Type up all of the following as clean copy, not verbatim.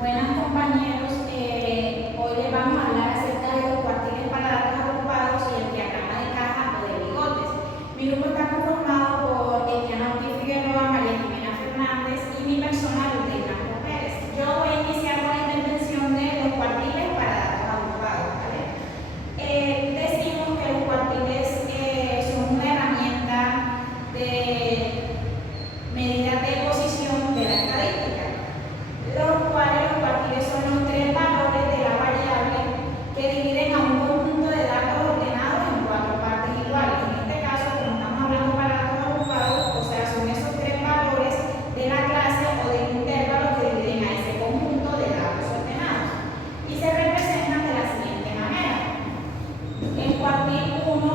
Buenas compañeros, hoy les vamos a hablar acerca de los cuartiles para datos agrupados y el diagrama de caja o de bigotes. Mi grupo está conformado por Etiana Ortiz Figueroa, María Jimena Fernández y mi persona, Lourdes Blanco Pérez. Yo voy a iniciar con la intervención de los cuartiles para datos agrupados, ¿vale? Decimos que los cuartiles son una herramienta de medida de posición de la estadística, los cuales los cuartiles son los tres valores de la variable que dividen a un conjunto de datos ordenados en cuatro partes iguales. En este caso, como estamos hablando para datos agrupados, o sea, son esos tres valores de la clase o del intervalo que dividen a ese conjunto de datos ordenados. Y se representan de la siguiente manera. El cuartil 1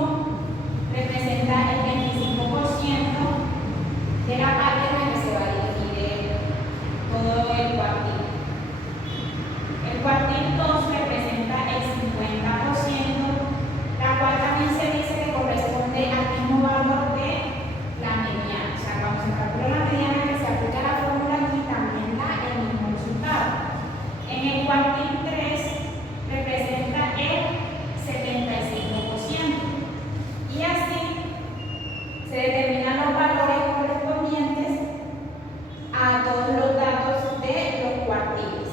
representa el 25% de la parte en la que se va a dividir todo el cuartil. El cuartil 2 representa el 50%, la cual también se dice que corresponde al mismo valor de la mediana. O sea, cuando se calcula la mediana que se aplica la fórmula aquí, también da el mismo resultado. En el cuartil 3 representa el 75%. Y así se determinan los valores correspondientes a todos los datos de los cuartiles.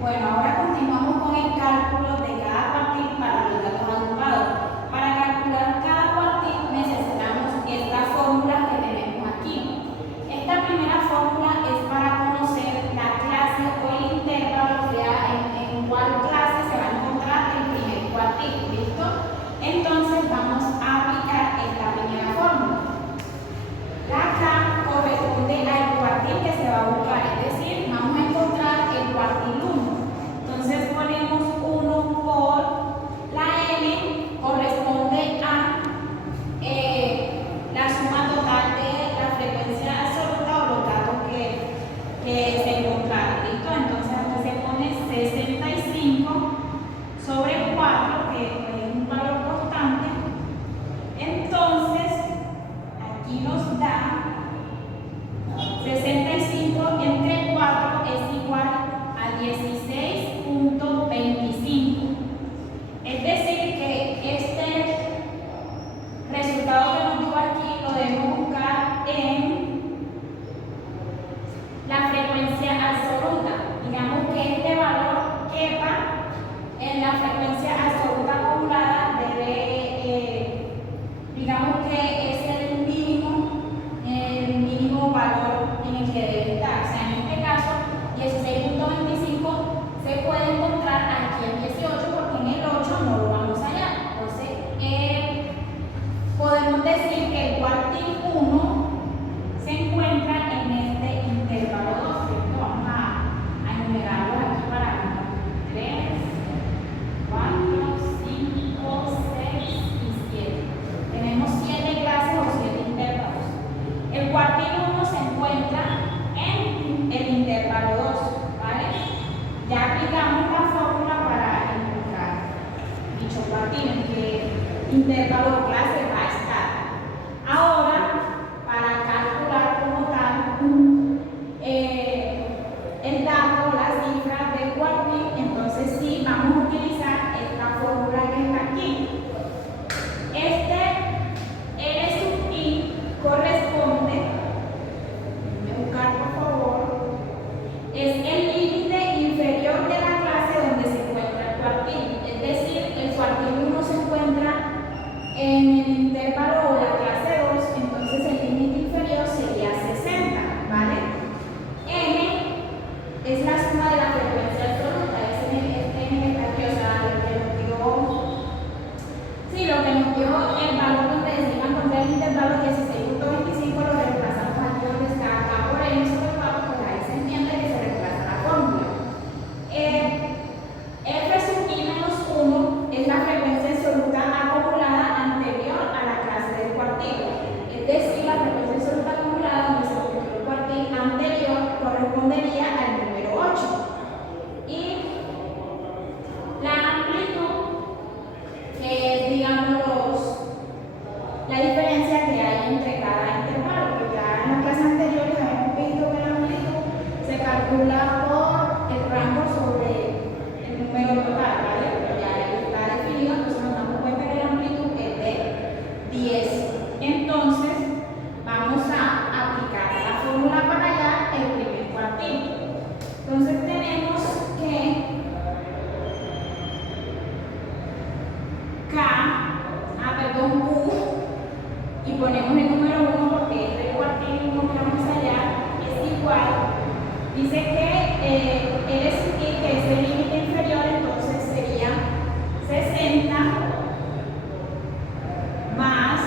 Bueno, ahora continuamos con el cálculo de cada cuartil para los datos agrupados. Para calcular cada cuartil necesitamos estas fórmulas que tenemos aquí. Esta primera fórmula es para conocer la clase o el intervalo, o sea, en cuál clase se va a encontrar el primer cuartil. ¿Listo? Entonces vamos a aplicar esta primera fórmula. La K corresponde al cuartil que se va a buscar, es decir, vamos a encontrar el cuartil 1. Entonces ponemos 1 por la N, corresponde a la suma total de la frecuencia absoluta o los datos que se encontraron. ¿Listo? Entonces aquí se pone 65 sobre 4, que es un valor constante. Entonces, aquí nos da 65 entre 4 es igual a 16.25. Es decir, que este resultado que nos dio aquí lo debemos buscar en la frecuencia absoluta. Digamos que este valor quepa en la frecuencia absoluta acumulada, digamos que es el mínimo valor en el que debe estar. O sea, en este caso, 16.25 se puede encontrar aquí en 18 porque en el 8 no lo vamos a hallar. Entonces, podemos decir que el cuartil 1 se encuentra en este intervalo 2. ¿Cierto? Vamos a enumerarlos aquí para 3, 4, 5, 6 y 7. Tenemos 7 clases o 7 intervalos. El cuartil 1 se encuentra en el intervalo 2, ¿vale? Ya aplicamos la fórmula para encontrar dicho cuartil, en qué intervalo o clase va a estar. Ahora, para calcular como tal el dato, la cifra del cuartil, entonces sí vamos a utilizar esta fórmula que está aquí. Este L sub I corresponde, déjenme buscar por favor, es el límite inferior de la clase donde se encuentra el cuartil. Es decir, el cuartil 1 se encuentra en Entonces tenemos que U, y ponemos el número 1 porque es el cuartil 1 que vamos a hallar, es igual. Dice que L sub I, que es el límite inferior, entonces sería 60 más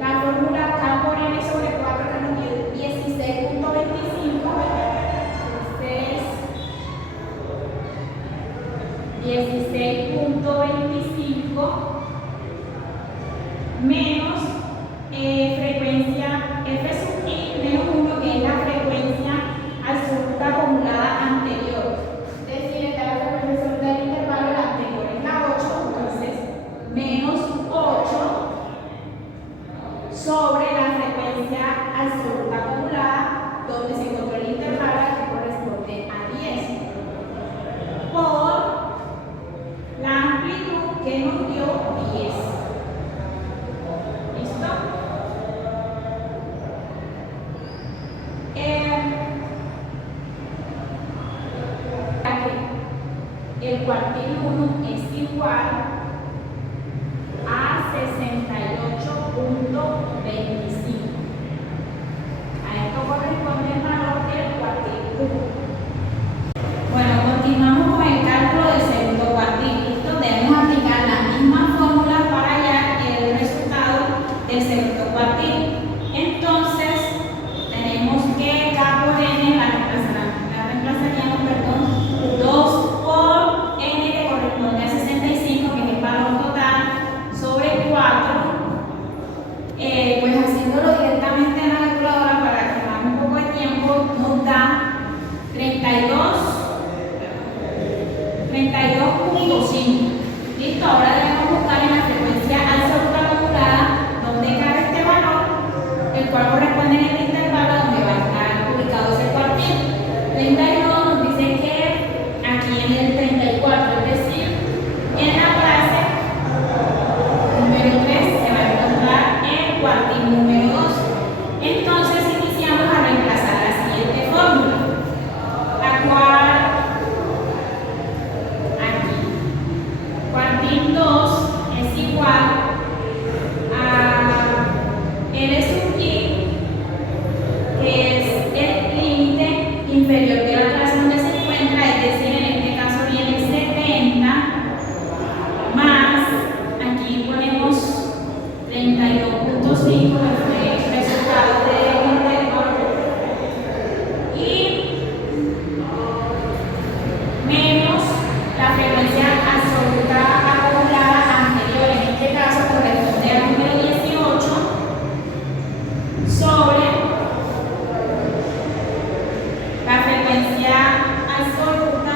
la fórmula K por N sobre 4, que nos dio 16.25, es 16.25 menos frecuencia F sub I menos 1, que es la frecuencia absoluta acumulada anterior. Es decir, esta es la frecuencia absoluta del intervalo, la anterior es la 8, entonces menos 8 sobre la frecuencia absoluta acumulada, donde se encontró el intervalo que corresponde a 10, por la amplitud que nos dio 10. ¿Listo? El cuartil 1 es igual a 68.25. A esto corresponde el valor del cuartil 1. Bueno, continuamos con el cálculo del segundo cuartil. ¿Listo? Debemos aplicar la misma fórmula para hallar el resultado del segundo cuartil. Entonces, tenemos que K por N la reemplazaríamos, 2 por N, que corresponde a 65, que es el valor total, sobre 4. Pues haciéndolo directamente en la calculadora para quemar un poco de tiempo, nos da 32.5. ¿Listo? Ahora debemos buscar en la frecuencia absoluta acumulada donde cabe este valor, el cual corresponde en el intervalo donde va a estar ubicado ese cuartil. 32 nos dice que aquí en el 34, es decir, en la frase número 3 se va a encontrar el cuartil número 2. Entonces iniciamos a reemplazar la siguiente fórmula, la cual aquí, cuartil 2 es igual a L sub I, que es el límite inferior de la clase donde se encuentra, es decir, en este caso viene 70, más, aquí ponemos 32.5, que fue el resultado del intervalo, y menos la frecuencia absoluta acumulada anterior, en este caso corresponde al número 18, sobre la frecuencia absoluta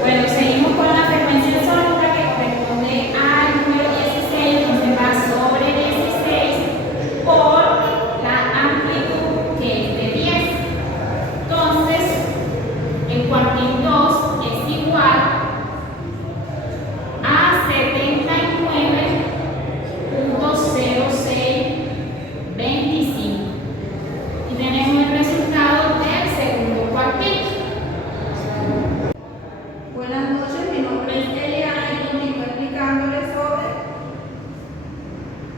Bueno, seguimos con la frecuencia absoluta que corresponde al número 16, entonces va sobre 16 por la amplitud, que es de 10. Entonces, el cuartil 2 es igual a 79.0625. Y tenemos el resultado del segundo cuartil. Buenas noches, mi nombre es Eliana y continúo explicándoles sobre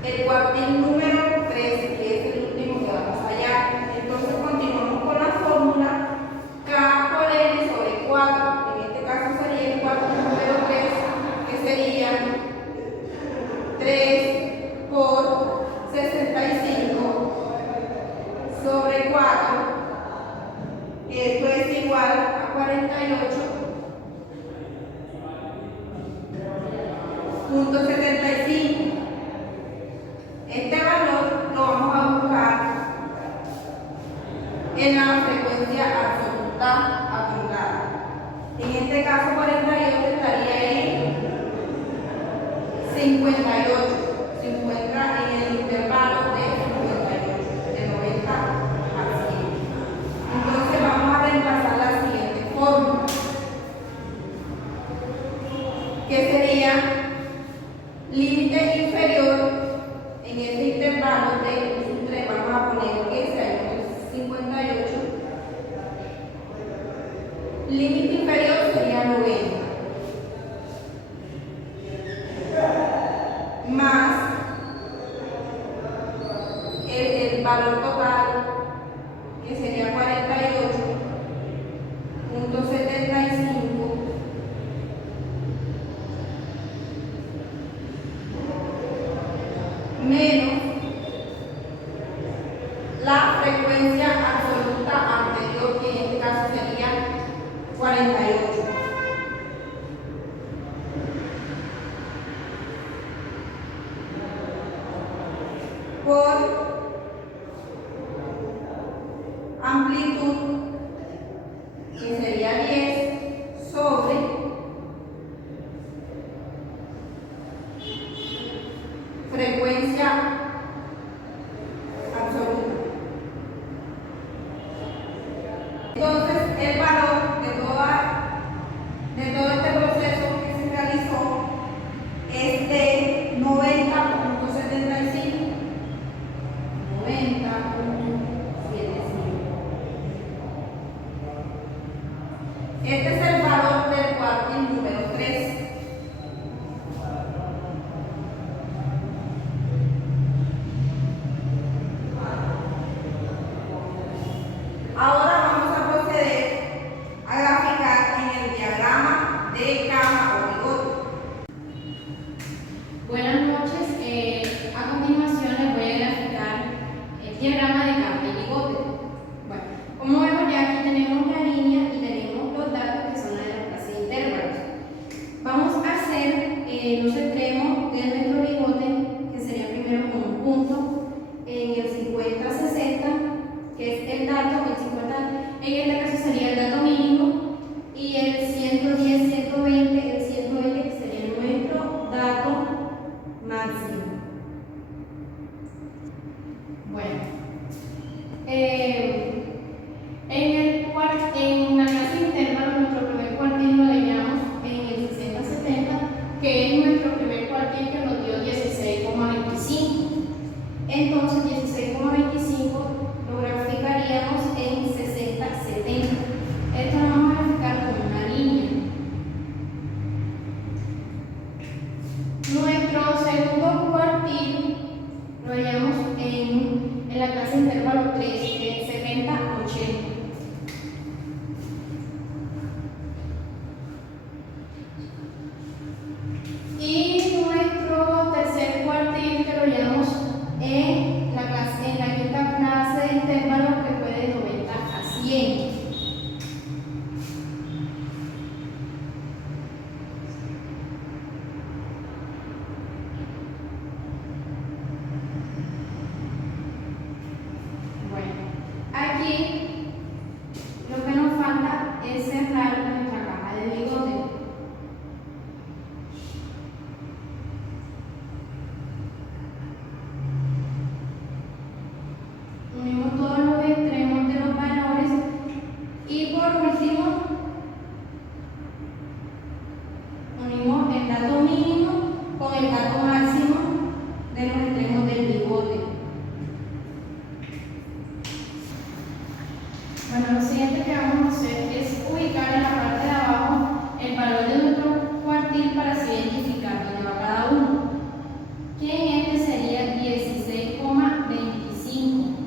el cuartil número 13, que es el último que vamos a hallar. Entonces continuamos con la fórmula K por N sobre 4. En este caso sería el cuartil número 3, que sería 3 por 65 sobre 4. Esto es igual a 48.75. Este valor lo vamos a buscar en la frecuencia absoluta acumulada. En este caso 48 estaría en 58. Se encuentra en el intervalo de 58, de 90 a 100. Entonces vamos a reemplazar la siguiente fórmula, que sería límite inferior en este intervalo de 3. Vamos a la frecuencia absoluta anterior, que en este caso sería 48. Por amplitud, que sería 10 sobre frecuencia absoluta. Entonces, el valor de todo este proceso que se realizó es de 90.75. 90.75. Este es el valor del cuartil número 3. Ahora vamos a proceder a graficar en el diagrama de caja o bigote. Buenas noches. A continuación les voy a graficar el diagrama de caja y bigote. Bueno, como vemos ya aquí tenemos la línea y tenemos los datos que son la de la clase de intervalos. Vamos a hacer los extremos de nuestro bigote, que sería primero con un punto en el 50-60, que es el dato, el 50, en este caso sería el dato mínimo, y el 110-120, el 120 que sería nuestro dato máximo. Bueno, en la clase de intervalos, nuestro primer cuartil lo hallamos en el 60-70, que es nuestro primer cuartil, que nos dio 16,25. Entonces 16,25 lo graficaríamos en 60-70. Esto lo vamos a graficar con una línea. Nuestro segundo cuartil lo hallamos en la clase de intervalo 3, que es 70-80. Y nuestro tercer cuartil, que lo hallamos en la quinta clase de intervalos, que fue de 90 a 100. Bueno, aquí lo que nos falta es cerrar nuestra caja de bigote. Unimos todos los extremos de los valores y por último unimos el dato mínimo con el dato máximo de los extremos del bigote. Bueno, lo siguiente que vamos a hacer es ubicar en la parte de abajo el valor de nuestro cuartil para así identificar dónde va cada uno, que en este sería 16,25.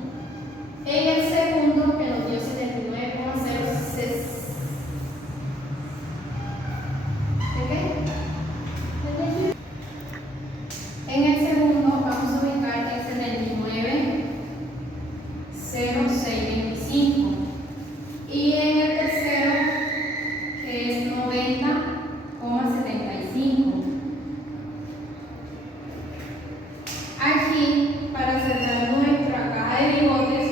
En el segundo, que nos dio 79,06. En el segundo vamos a ubicar el 79,0625. Y en el tercero, que es 90,75. Aquí, para cerrar nuestra caja de bigotes,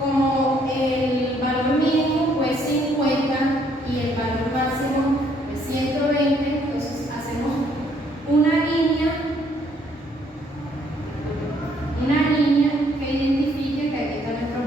como el valor mínimo fue 50 y el valor máximo fue 120, entonces hacemos una línea que identifique que aquí está nuestro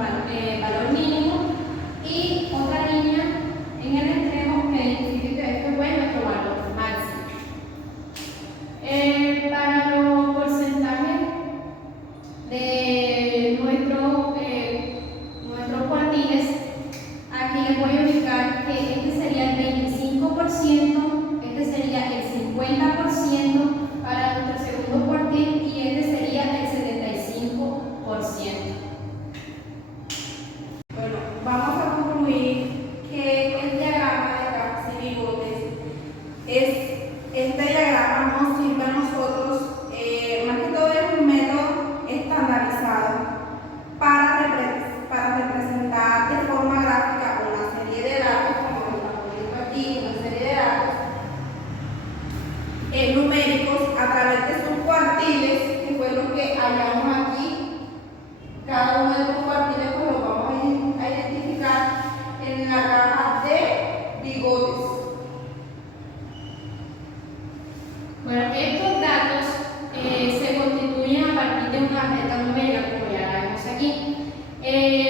de una recta numérica, como ya la vemos aquí.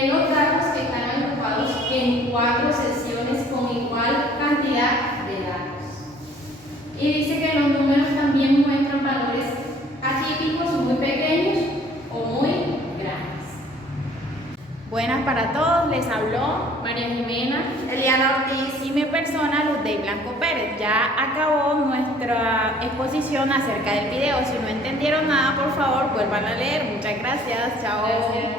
Los datos están agrupados en 4 secciones con igual cantidad de datos. Y dice que los números también muestran valores atípicos muy pequeños o muy grandes. Buenas para todos, les habló María Jimena, Eliana Ortiz y mi persona, Luz de Blanco Pérez. Ya acabó nuestra exposición acerca del video. Si no entendieron nada, por favor, vuelvan a leer. Muchas gracias. Chao. Gracias.